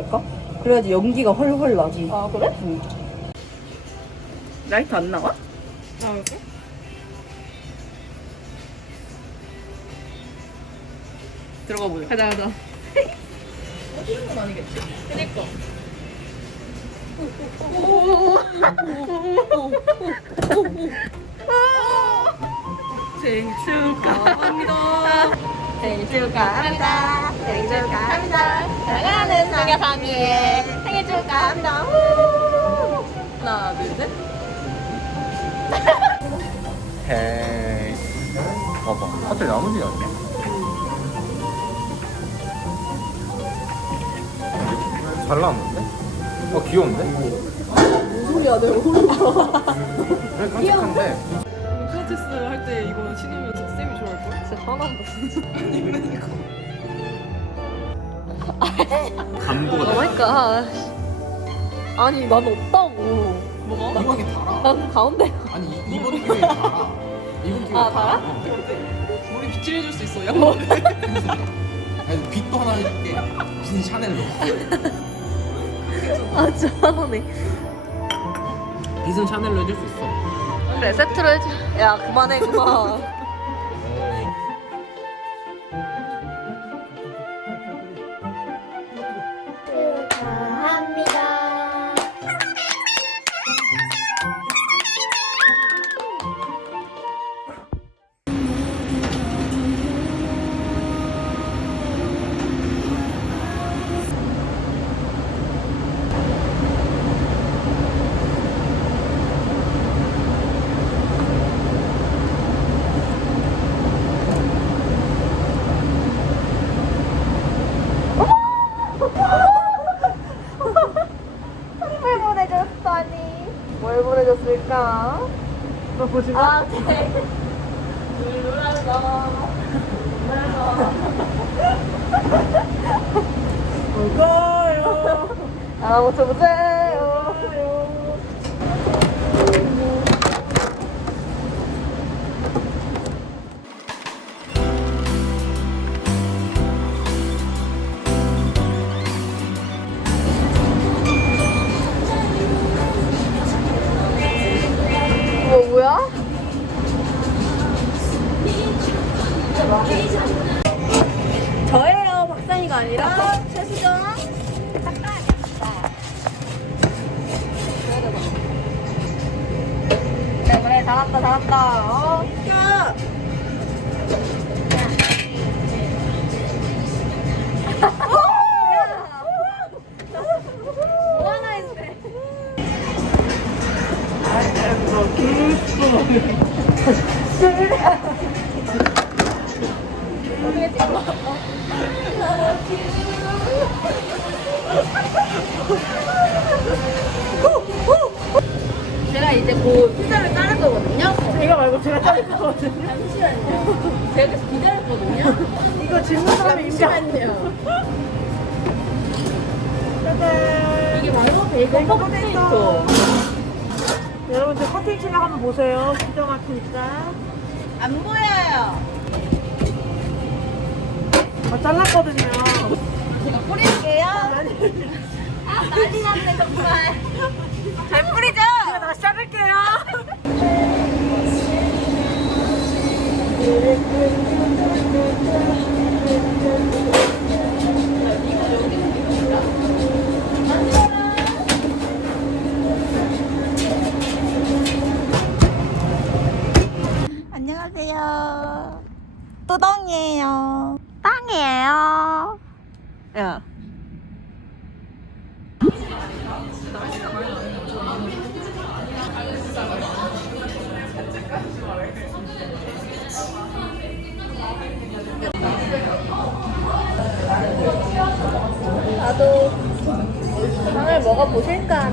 갈까? 그래야지 연기가 헐헐 나지. 아 그래? 응. 라이트 안 나와? 아 그래? 들어가 보자. 가자 가자. 어디는 건 아니겠지? 그니까. 생일 축하합니다. 생일 축하합니다. 생일 축하합니다. 사랑하는 소녀 사미의 생일 축하합니다. 우! 하나 둘 셋. 헤이 봐봐 하필 나머지 아니야? 잘 나왔는데? 어 귀여운데? 무슨 소리야 내 얼굴 봐. 그래 깜찍한데 필라테스 할 때 이거 신으면 쌤이 좋아할 걸? 진짜 화난다. 감도가 그러니까 아니 난 없다고. 뭐가? 이번이 달아 난 가운데. 아니 이- 이번 기회에 달아 이번 기회에 아, 달아? 어. 머리 빗질해줄 수 있어. 양말. 아니 빗도 하나 해줄게 빈 샤넬로 아 짜네. 빗은 샤넬로 해줄 수 있어 그래 세트로 해줘. 야 그만해 그만. 커팅 칠랑 한번 보세요. 기가 막히니까. 안 보여요. 아, 잘랐거든요. 제가 뿌릴게요. 아, 난리 났네, 정말. 잘 뿌리죠? 제가 다시 자를게요. 안녕하세요. 또덩이에요. 땅이에요. 야. 나도 빵을 먹어보실까?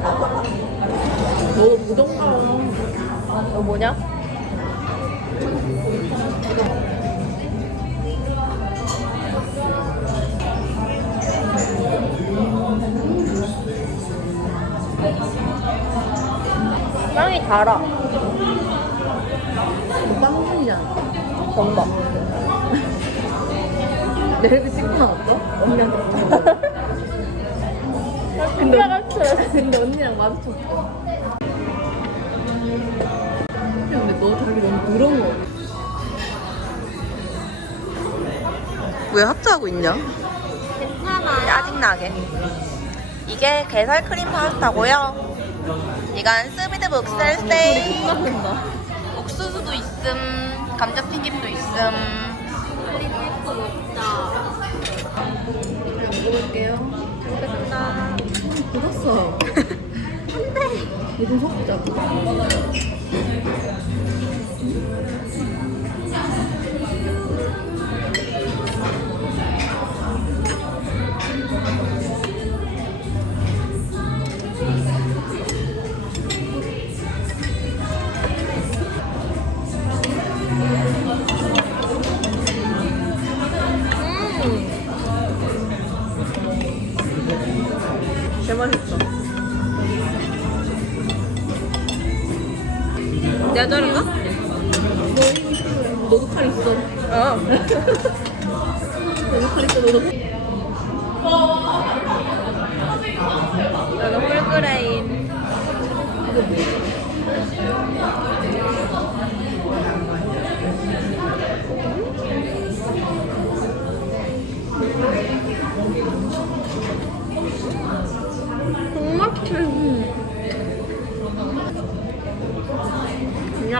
너 무던가. 너 뭐냐? 빵이 달아. 빵순이잖아. 정답. 내 얼굴 찍고 나왔어? 언니한테. 근데 근데 언니랑 마주쳤어. 근데 너 자기 너무 더러운 거 같아. 왜 하트하고 있냐? 괜찮아. 짜증나게. 이게 게살 크림 파스타고요. 이건 스미드 목살스테이. 끝났는다. 옥수수도 있음, 감자튀김도 있음. 먹어볼게요. 잘 먹겠습니다. 굳었어. 안 돼. 요즘 섞자. 개 내가 자른가? 너도 칼 있어. 아. 너도 칼 있어. 너도. 나는 홀그레인.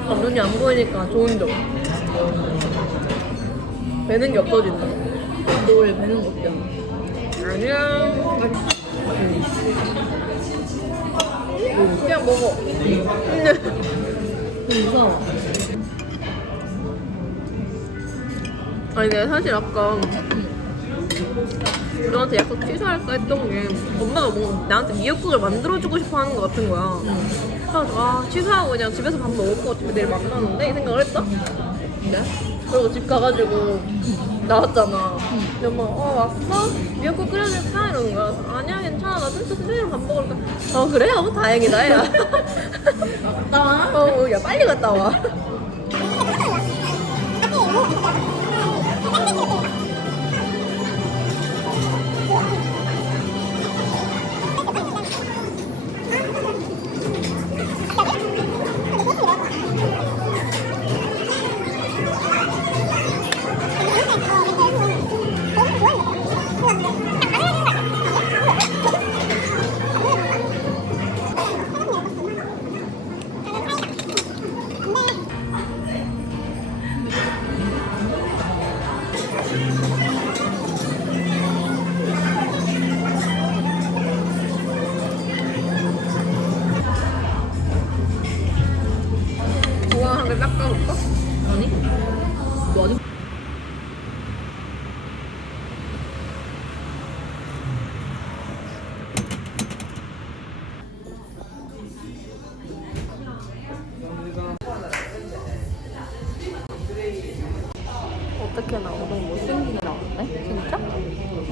약간 눈이 안 보이니까 좋은 점. 배는 게 없어진다. 너왜 배는 거 없잖아. 아니야. 그냥 먹어. 무서워. 아니 내가 사실 아까 너한테 약속 취소할까 했던 게 엄마가 뭐 나한테 미역국을 만들어주고 싶어 하는 것 같은 거야. 그래서 아 취소하고 그냥 집에서 밥 먹고 어차피 내일 만나는데 이 생각을 했다. 네? 그리고 집 가가지고 나왔잖아. 근데 엄마 어 왔어? 미역국 끓여줄까? 이러는 거야. 그래서 아니야 괜찮아 나 진짜 선생님 밥 먹을까? 어 그래? 어 다행이다 야. 갔다 와. 어, 야 빨리 갔다 와.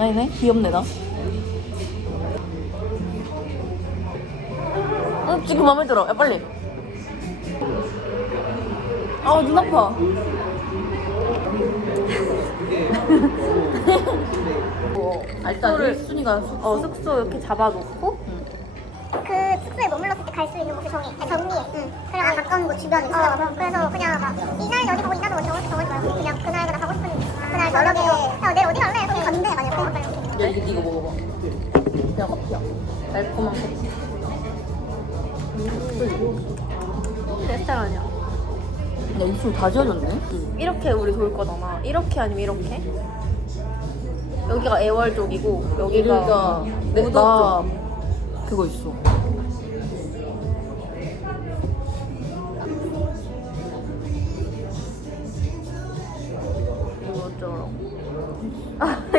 아니네. 귀엽네, 나. 어, 지금 마음에 들어. 야, 빨리. 아, 눈 아파. 어, 일단 숙소를- 1순위가 어 숙소 이렇게 잡아놓고 그 숙소에 머물렀을 때 갈 수 있는 곳을 정해. 아니, 정리해. 응. 그냥 아, 가까운 곳 주변에 찾아가서. 그래서 그냥 막 이날 어디 가고 이날도 어디 가고 정하지 말고 그냥 그날마다 가고 싶은 그날 저녁에 야 내일 어디 이거, 먹어봐. 그냥 커피야. 달콤한 커피. 레스토랑이야. 야, 입술 다 지워졌네? 이렇게 우리 돌 거잖아. 이렇게 아니면 이렇게? 여기가 애월 쪽이고 여기가 여기가 내, 우도 나 그거 있어.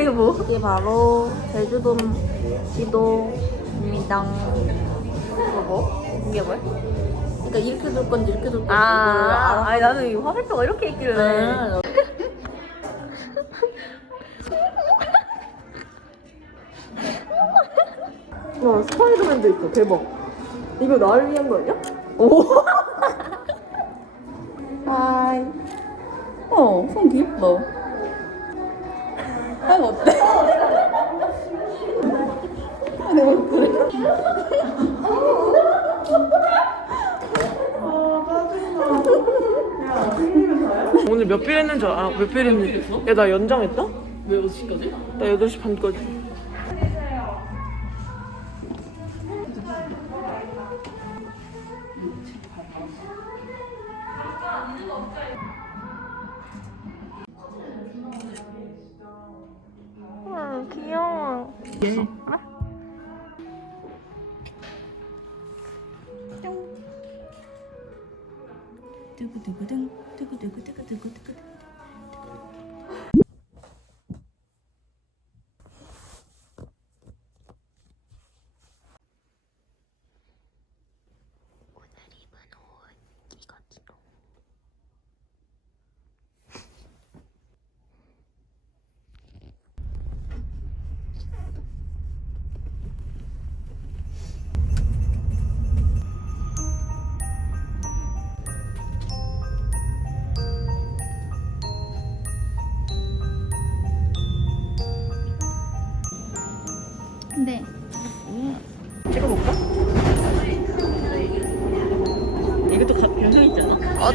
이거 뭐? 이게 바로 제주도 지도입니다. 이거 뭐? 이게 뭐야? 그러니까 이렇게 돌 건지 이렇게 돌 건지 아, 아니 나는 이 화살표가 이렇게 있길래. 아, 와 스파이더맨도 있어 대박. 이거 나를 위한 거 아니야? 오. 하이. 어, 손 귀엽다. 아, 어때? 내 얼굴에. 오늘 몇 필 했는 줄 알아? 몇 필 했는지. 야, 나 연장했다? 왜 8시까지? 나 8시 반까지. 也好吧。噔咕嘟咕噔噔咕嘟咕嘟咕嘟咕嘟咕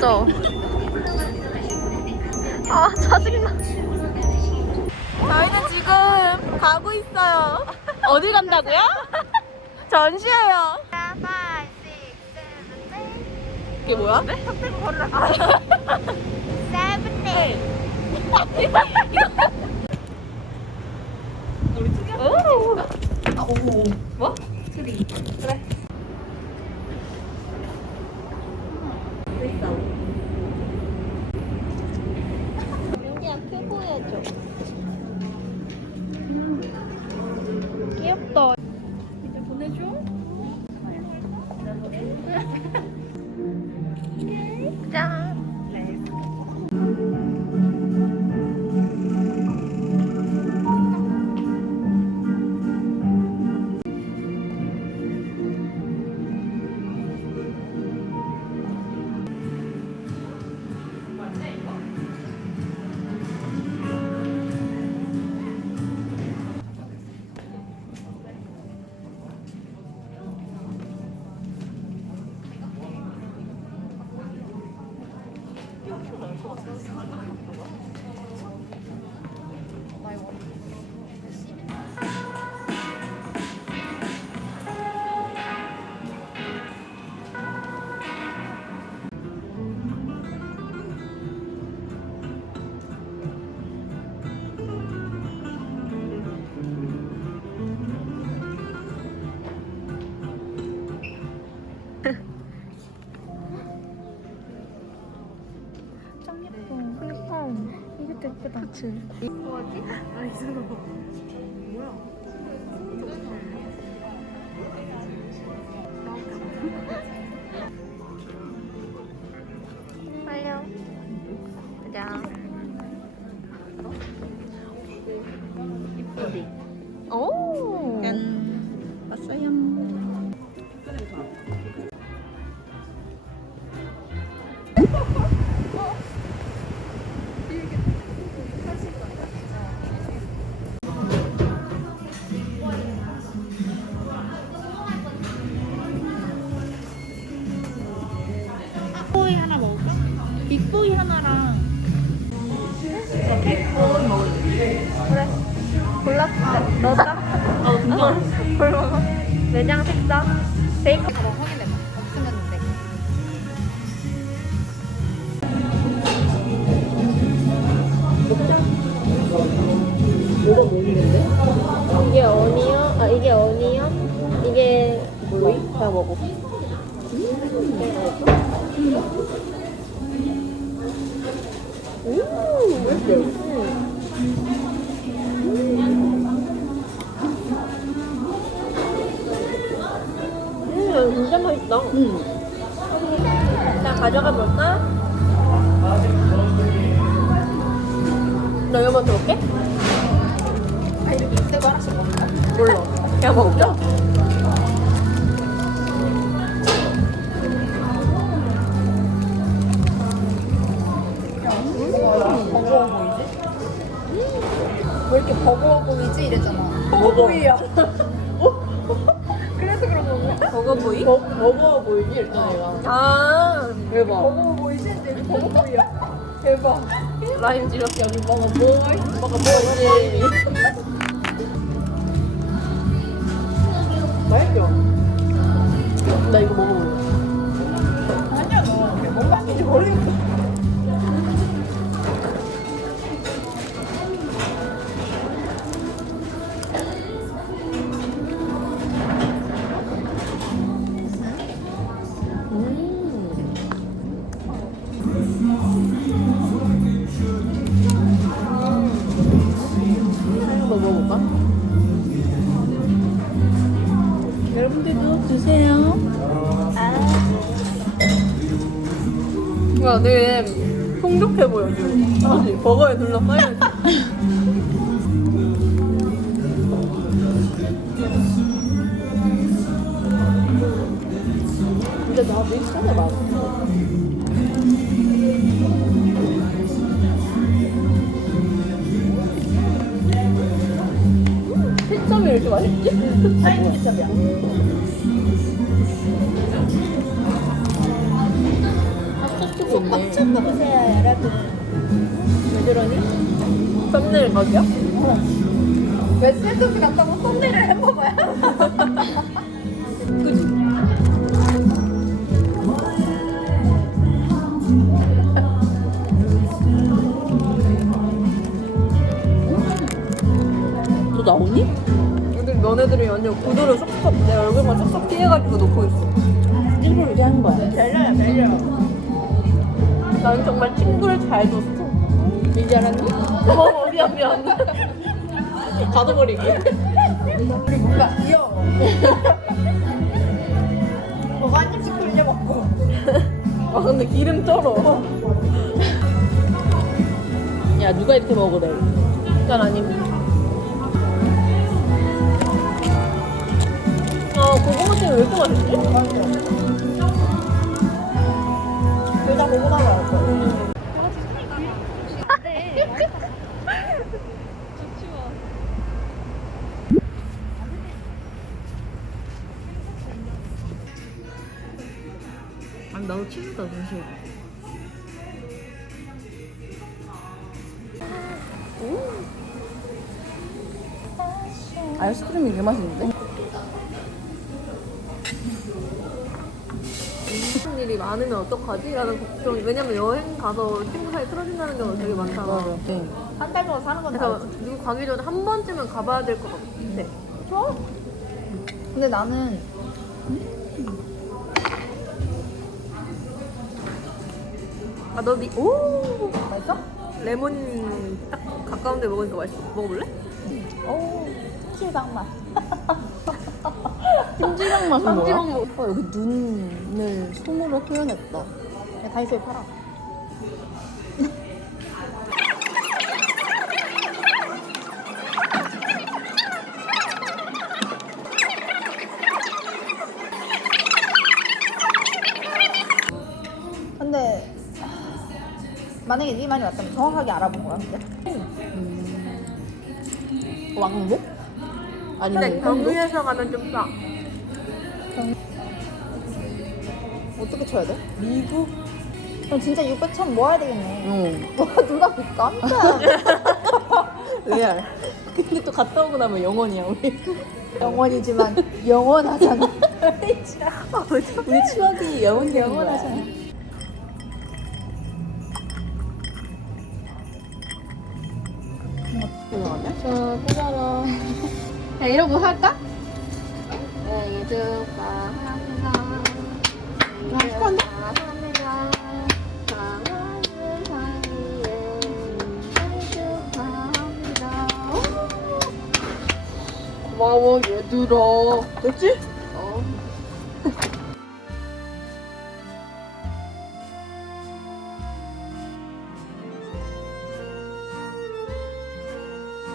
맞아. 아, 짜증나. 저희는 지금 가고 있어요. 어디 간다고요? 전시회요. 이게 뭐야? 네? 세븐데이. 오. 여기 그치. 빨려. 이게 어니언? 아, 이게 어니언? 이게 뭐야? 다 먹어. 음, 음, 진짜 맛있다. 음. 나 가져가 볼까? 나 이거 먼저 볼게. 아, 이렇게 이대고 하나씩 먹을까? 몰라. 그냥. 버거워 보이지? 왜 이렇게 버거워 보이지? 이랬잖아. 버거워야. 그래도 버거보이? 버, 버거워 보이지 일단 얘가 아 대박 라임 지럽게 여기 버거보이 버거 보이지 맛있죠? 나 이거 먹어볼래. 아니야 너 뭔 맛인지 모르겠어 버거에 둘러싸여 근데 나 믹스가 맛있어. 피점이 이렇게 맛있지? 아니, 피점이야. 썸네일 각이야? 왜 셀토스 간다고 썸네일을 해먹어요? 그지? 너 나오니? 근데 너네들이 완전 구도를 쏙쏙 내 얼굴만 쏙쏙 피해가지고 놓고 있어 일부러 이렇게 하는 거야 달려요 달려. 난 정말 친구를 잘 뒀어 이제 알았니? 어 미안 미안 가둬버리게 우리 뭔가 귀여워. 뭐가 한 입씩 돌려 먹고. 아 근데 기름 쩔어 야 누가 이렇게 먹으래 난 아닙니다 아 고구마찜 왜 이렇게 맛있지? 치즈다 눈시에 아이스크림이 이게 맛있는데? 무슨 일이 많으면 어떡하지? 라는 걱정이 왜냐면 여행 가서 친구 사이 틀어진다는 경우가 되게 많잖아 네. 한 달 동안 사는 건 그래서 다르지. 누구 가기 전에 한 번쯤은 가봐야 될 것 같아 좋아. 근데 나는 아 너 미.. 오! 맛있어? 레몬 딱 가까운 데 먹으니까 맛있어 먹어볼래? 오. 칠방 맛. 찜질방 맛은 뭐야? 찜질방 먹어 여기 눈을 손으로 표현했다. 야, 다이소에 팔아. 만약에 네 말이 맞다면 정확하게 알아본 거야 근데? 왕복? 근데 아니면 경유해서 가면 좀 싸. 어떻게 쳐야 돼? 미국? 그럼 진짜 600, 1000 모아야 되겠네. 응 와 누나 그 깜짝 레알 근데 또 갔다 오고 나면 영원이야 우리 영원이지만 영원하잖아. 우리 추억이 영원히 영원하잖아. 저 꼬자라. 야 이러고 할까? 생일 축하합니다. 생일 축하합니다. 사랑하는 사이에 생일 축하합니다. 고마워 얘들아 됐지? 어.